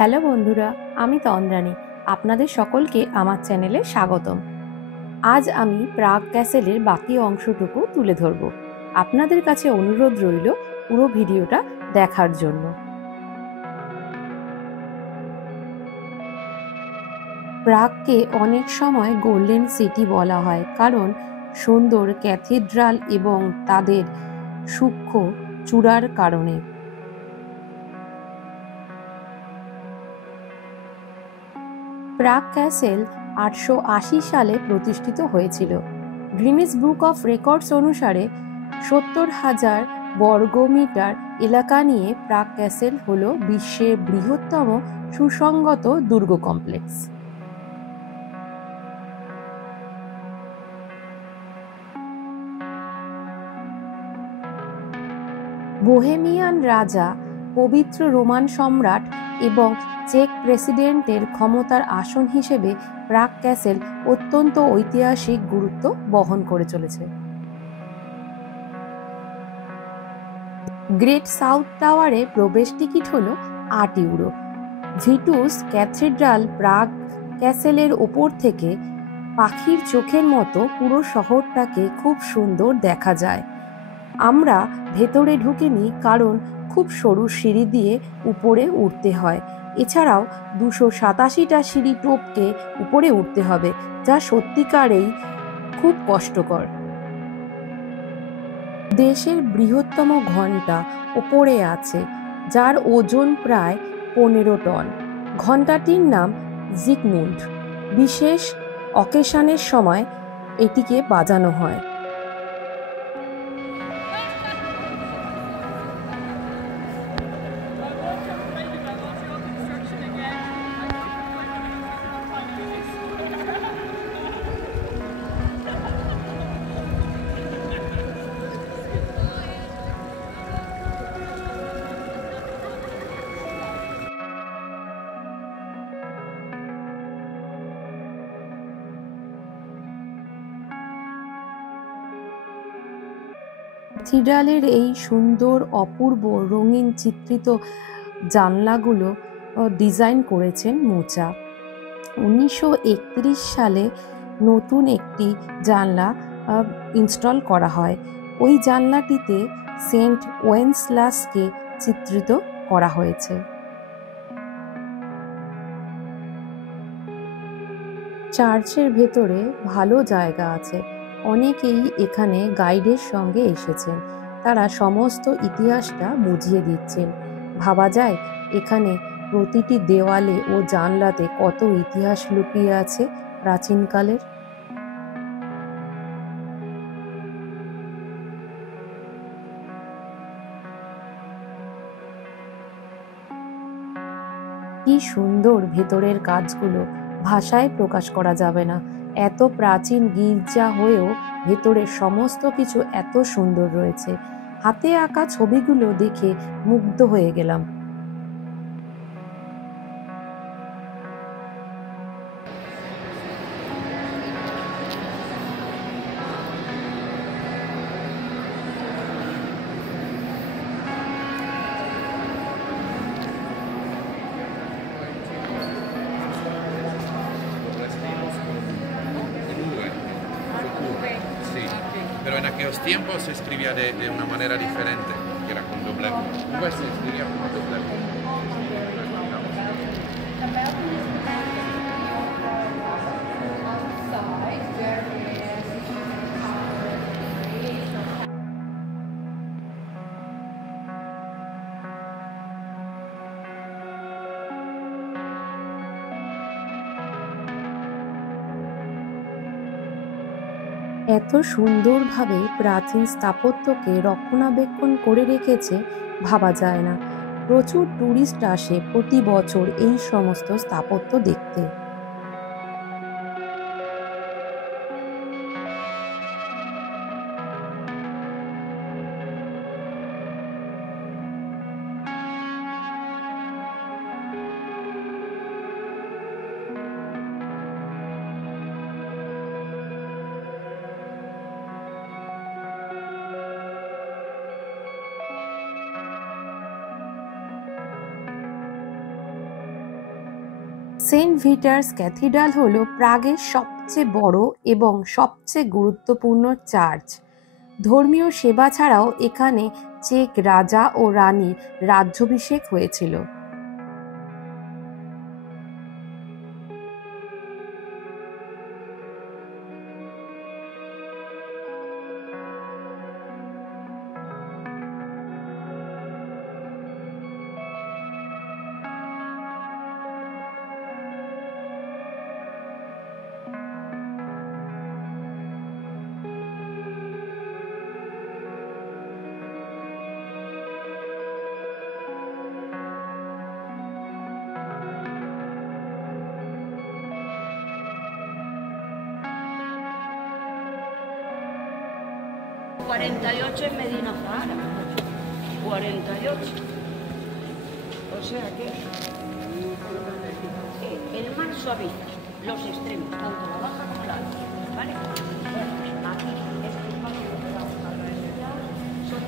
Hello বন্ধুরা, আমি তন্দ্রানী। আপনাদের সকলকে আমার চ্যানেলে স্বাগতম। আজ আমি প্রাগ ক্যাসেলের বাকি অংশটুকু তুলে ধরব। আপনাদের কাছে অনুরোধ রইল পুরো ভিডিওটা দেখার জন্য। প্রাগকে অনেক সময় গোল্ডেন সিটি বলা হয়, কারণ সুন্দর ক্যাথিড্রাল এবং তাদের সূক্ষ্ম চূড়ার কারণে। প্রাগ ক্যাসেল 880 সালে প্রতিষ্ঠিত হয়েছিল। গ্রিনিচ বুক অফ রেকর্ডস অনুসারে 70,000 বর্গমিটার এলাকা নিয়ে প্রাগ ক্যাসেল হল বিশ্বের বৃহত্তম সুসংগত দুর্গ কমপ্লেক্স। বোহেমিয়ান রাজা, পবিত্র রোমান সম্রাট এবং চেক প্রেসিডেন্টের ক্ষমতার আসন হিসেবে প্রাগ ক্যাসেল অত্যন্ত ঐতিহাসিক গুরুত্ব বহন করে চলেছে। গ্রেট সাউথ টাওয়ারে প্রবেশ টিকিট হল 8 ইউরো। ভিটুস ক্যাথিড্রাল প্রাগ ক্যাসেলের ওপর থেকে পাখির চোখের মতো পুরো শহরটাকে খুব সুন্দর দেখা যায়। আমরা ভেতরে ঢুকিনি, কারণ খুব সরু সিঁড়ি দিয়ে উপরে উঠতে হয়। এছাড়াও 287টা সিঁড়ি টপকে উপরে উঠতে হবে, যা সত্যিকারেই খুব কষ্টকর। দেশের বৃহত্তম ঘণ্টা ওপরে আছে, যার ওজন প্রায় 15 টন। ঘণ্টাটির নাম জিগমুন্ড। বিশেষ অকেশনের সময় এটিকে বাজানো হয়। ক্যাথিড্রালের এই সুন্দর অপূর্ব রঙিন চিত্রিত জানলাগুলো ডিজাইন করেছেন মোচা। 1931 সালে নতুন একটি জানলা ইনস্টল করা হয়। ওই জানলাটিতে সেন্ট ওয়েন্সলাসকে চিত্রিত করা হয়েছে। চার্চের ভেতরে ভালো জায়গা আছে। অনেকেই এখানে গাইডের সঙ্গে এসেছেন, তারা সমস্ত ইতিহাসটা বুঝিয়ে দিচ্ছেন। ভাবা যায় এখানে প্রতিটি দেওয়ালে ও জানলাতে কত ইতিহাস লুকিয়ে আছে প্রাচীনকালের। কি সুন্দর ভেতরের কাজগুলো, ভাষায় প্রকাশ করা যাবে না। এত প্রাচীন গির্জা হয়েও ভেতরের সমস্ত কিছু এত সুন্দর রয়েছে। হাতে আঁকা ছবিগুলো দেখে মুগ্ধ হয়ে গেলাম। Pero en aquellos tiempos se escribía de una manera diferente, que era con doble V. V se escribía con doble V. এত সুন্দরভাবে প্রাচীন স্থাপত্যকে রক্ষণাবেক্ষণ করে রেখেছে ভাবা যায় না। প্রচুর টুরিস্ট আসে প্রতি বছর এই সমস্ত স্থাপত্য দেখতে। সেন্ট ভিটার্স ক্যাথিড্রাল হল প্রাগের সবচেয়ে বড় এবং সবচেয়ে গুরুত্বপূর্ণ চার্চ। ধর্মীয় সেবা ছাড়াও এখানে চেক রাজা ও রানীর রাজ্যাভিষেক হয়েছিল। ...48 en Medina Zahara, 48. O sea que el mar suaviza los extremos, tanto la baja como la alta, ¿vale? Bueno, aquí este espacio que vamos a realizar son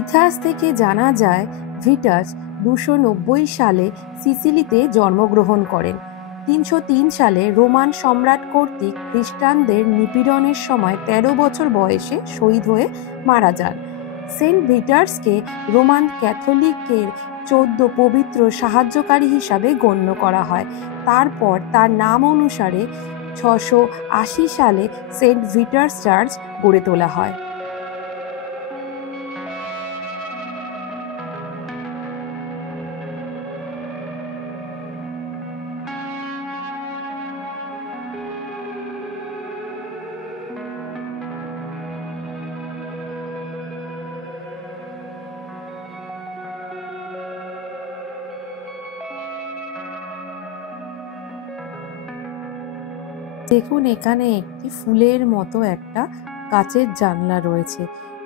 ইতিহাস থেকে জানা যায় ভিটাস 290 সালে সিসিলিতে জন্মগ্রহণ করেন। 303 সালে রোমান সম্রাট কর্তৃক খ্রিস্টানদের নিপীড়নের সময় 13 বছর বয়সে শহীদ হয়ে মারা যান। সেন্ট ভিটার্সকে রোমান ক্যাথলিকের 14 পবিত্র সাহায্যকারী হিসাবে গণ্য করা হয়। তারপর তার নাম অনুসারে 680 সালে সেন্ট ভিটার্স চার্চ গড়ে তোলা হয়। দেখুন, এখানে একটি ফুলের মতো একটা কাচের জানলা রয়েছে।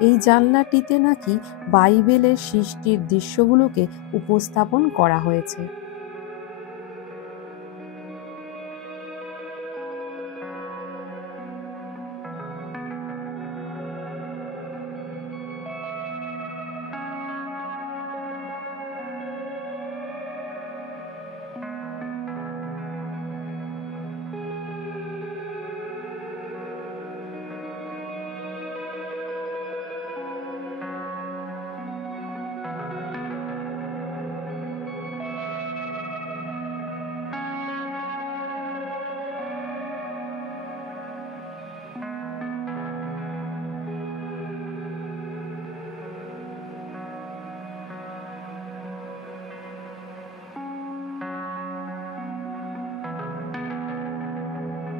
এই জানলাটিতে নাকি বাইবেলের সৃষ্টির দৃশ্যগুলোকে উপস্থাপন করা হয়েছে।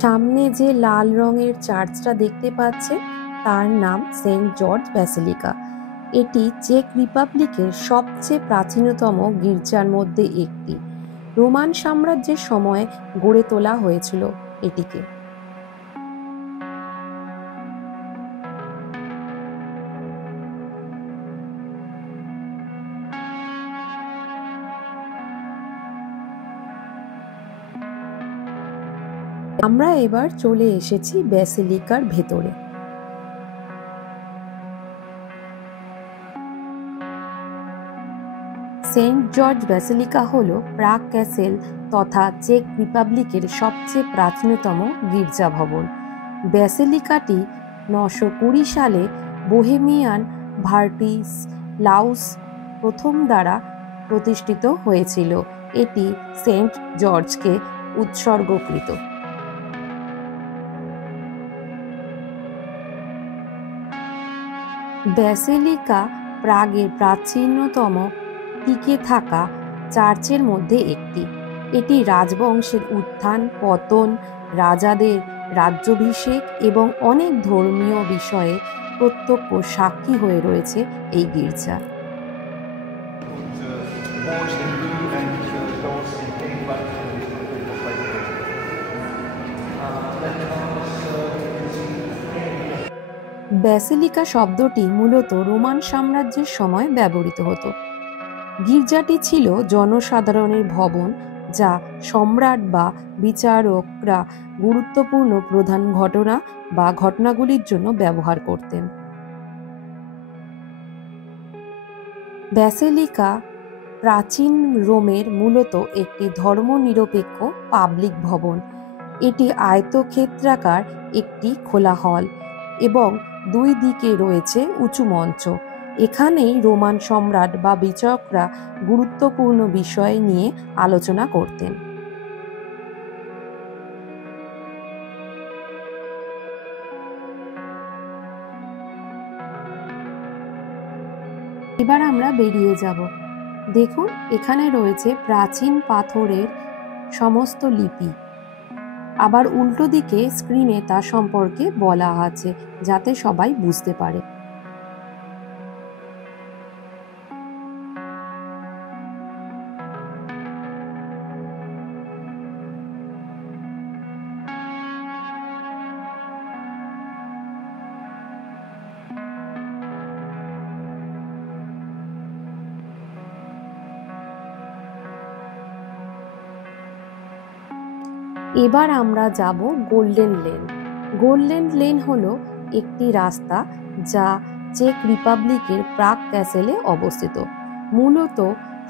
সামনে যে লাল রঙের চার্চটা দেখতে পাচ্ছেন তার নাম সেন্ট জর্জ ব্যাসিলিকা। এটি চেক রিপাবলিকের সবচেয়ে প্রাচীনতম গির্জার মধ্যে একটি। রোমান সাম্রাজ্যের সময় গড়ে তোলা হয়েছিল এটিকে। আমরা এবার চলে এসেছি ব্যাসিলিকার ভেতরে। সেন্ট জর্জ ব্যাসিলিকা হল প্রাগ ক্যাসেল তথা চেক রিপাবলিকের সবচেয়ে প্রাচীনতম গির্জা ভবন। ব্যাসিলিকাটি 920 সালে বোহেমিয়ান ভার্টিস্লাউস প্রথম দ্বারা প্রতিষ্ঠিত হয়েছিল। এটি সেন্ট জর্জকে উৎসর্গকৃত। ব্যাসিলিকা প্রাগের প্রাচীনতম টিকে থাকা চার্চের মধ্যে একটি। এটি রাজবংশের উত্থান পতন, রাজাদের রাজ্যাভিষেক এবং অনেক ধর্মীয় বিষয়ে প্রত্যক্ষ সাক্ষী হয়ে রয়েছে এই গির্জা। ব্যাসিলিকা শব্দটি মূলত রোমান সাম্রাজ্যের সময় ব্যবহৃত হতো। গির্জাটি ছিল জনসাধারণের ভবন, যা সম্রাট বা বিচারকরা গুরুত্বপূর্ণ প্রধান ঘটনা বা ঘটনাগুলির জন্য ব্যবহার করতেন। ব্যাসিলিকা প্রাচীন রোমের মূলত একটি ধর্মনিরপেক্ষ পাবলিক ভবন। এটি আয়তক্ষেত্রাকার একটি খোলা হল এবং দুই দিকে রয়েছে উঁচু মঞ্চ। এখানেই রোমান সম্রাট বা বিচারকরা গুরুত্বপূর্ণ বিষয় নিয়ে আলোচনা করতেন। এবার আমরা বেরিয়ে যাব। দেখুন, এখানে রয়েছে প্রাচীন পাথরের সমস্ত লিপি। আবার উল্টো দিকে স্ক্রিনে তা সম্পর্কে বলা আছে, যাতে সবাই বুঝতে পারে। এবার আমরা যাব গোল্ডেন লেন। গোল্ডেন লেন হলো একটি রাস্তা যা চেক রিপাবলিকের প্রাগ ক্যাসেলে অবস্থিত। মূলত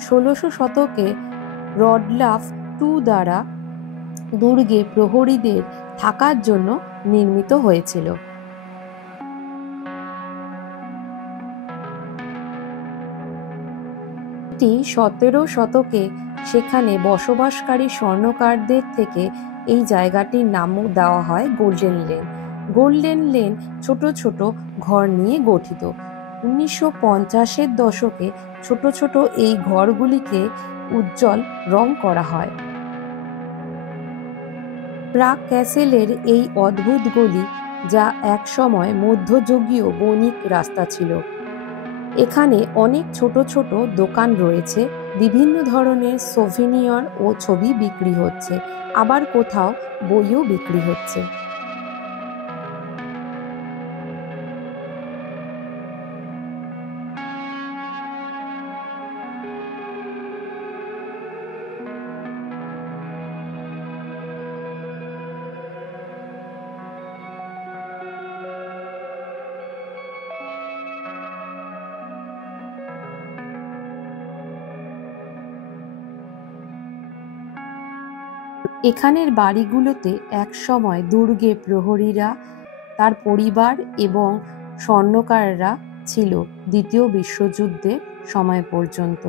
1600 শতকে রডলাফ টু দ্বারা দুর্গে প্রহরীদের থাকার জন্য নির্মিত হয়েছিল। এটি 17 শতকে সেখানে বসবাসকারী স্বর্ণকারদের থেকে এই জায়গাটির নামও দেওয়া হয় গোল্ডেন লেন। গোল্ডেন লেন ছোট ছোট ঘর নিয়ে গঠিত। 1950-এর দশকে ছোট ছোট এই ঘরগুলিকে উজ্জ্বল রং করা হয়। প্রাগ ক্যাসেলের এই অদ্ভুত গলি, যা একসময় মধ্যযুগীয় বণিক রাস্তা ছিল। এখানে অনেক ছোট ছোট দোকান রয়েছে, বিভিন্ন ধরনের সোভিনিয়র ও ছবি বিক্রি হচ্ছে, আবার কোথাও বইও বিক্রি হচ্ছে। এখানের বাড়িগুলোতে একসময় দুর্গে প্রহরীরা, তার পরিবার এবং স্বর্ণকাররা ছিল দ্বিতীয় বিশ্বযুদ্ধের সময় পর্যন্ত।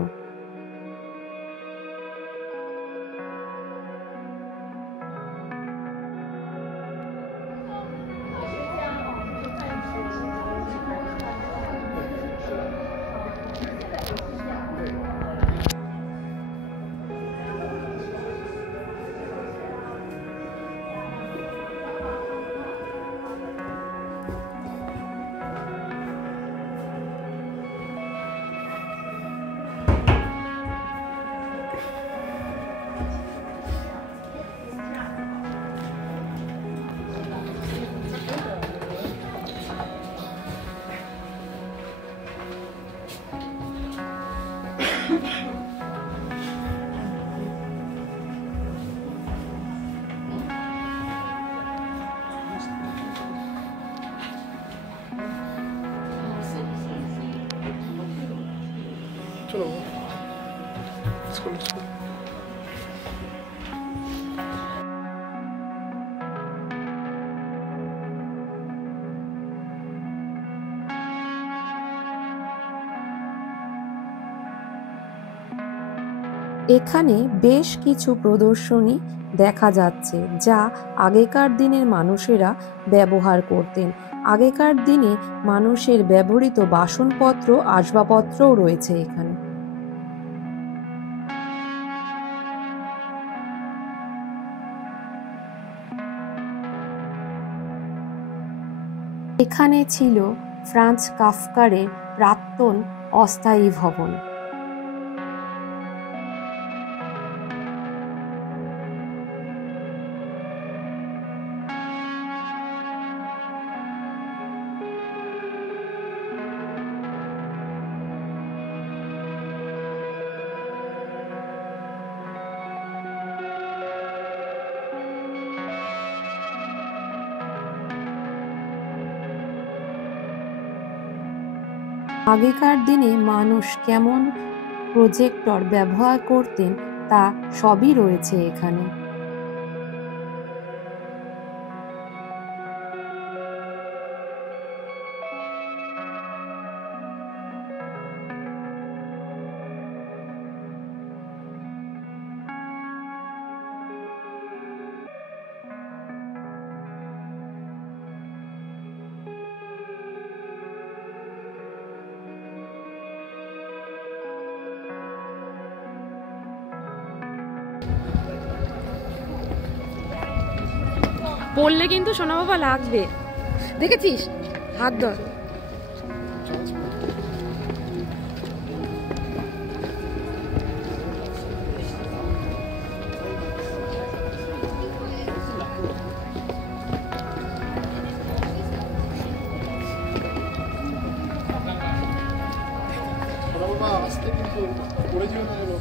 চলো, let's go, let's go. এখানে বেশ কিছু প্রদর্শনী দেখা যাচ্ছে, যা আগেকার দিনের মানুষেরা ব্যবহার করতেন। আগেকার দিনে মানুষের ব্যবহৃত বাসনপত্র, আসবাবপত্রও রয়েছে এখানে। এখানে ছিল ফ্রাঞ্জ কাফকারের প্রাক্তন অস্থায়ী ভবন। আগেকার দিনে মানুষ কেমন প্রজেক্টর ব্যবহার করতেন তা সবই রয়েছে এখানে। পড়লে কিন্তু সোনা বাবা লাগবে, দেখেছিস? হাত ধর। বাবা আসতে কিন্তু পড়ে যেও না যেন।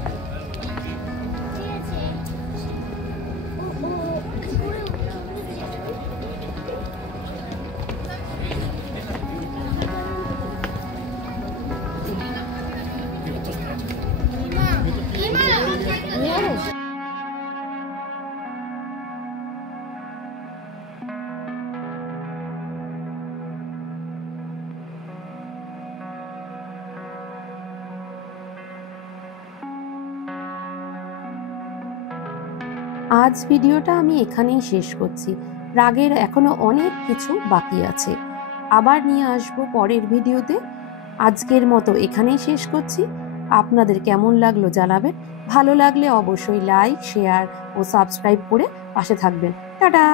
আজ ভিডিওটা আমি এখানেই শেষ করছি। প্রাগের এখনো অনেক কিছু বাকি আছে, আবার নিয়ে আসবো পরের ভিডিওতে। আজকের মতো এখানেই শেষ করছি। আপনাদের কেমন লাগলো জানাবেন। ভালো লাগলে অবশ্যই লাইক, শেয়ার ও সাবস্ক্রাইব করে পাশে থাকবেন। টাটা।